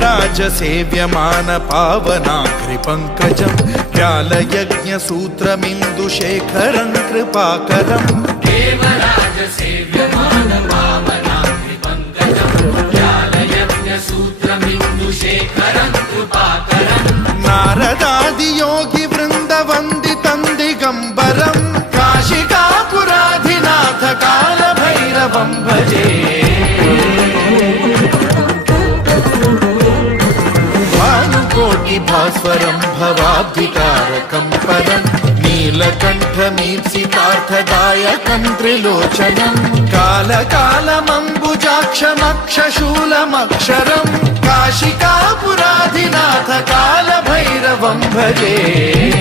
देवराजसेव्यमान पावनाग्रिपङ्कजं व्यालयज्ञसूत्रमिन्दुशेखरं कृपाकरं देवराजसेव्यमान पावनाग्रिपङ्कजं व्यालयज्ञसूत्रमिन्दुशेखरं कृपाकरं नारदादियोगिवृन्दवन्दितं दिगम्बरं काशिकापुराधिनाथ कालभैरवं भजे भास्वरं भवाब्धितारकं परं नीलकण्ठमीप्सितार्थदायकं त्रिलोचनं कालकालमम्बुजाक्षमक्षशूलमक्षरं काशिकापुराधिनाथ कालभैरवं भजे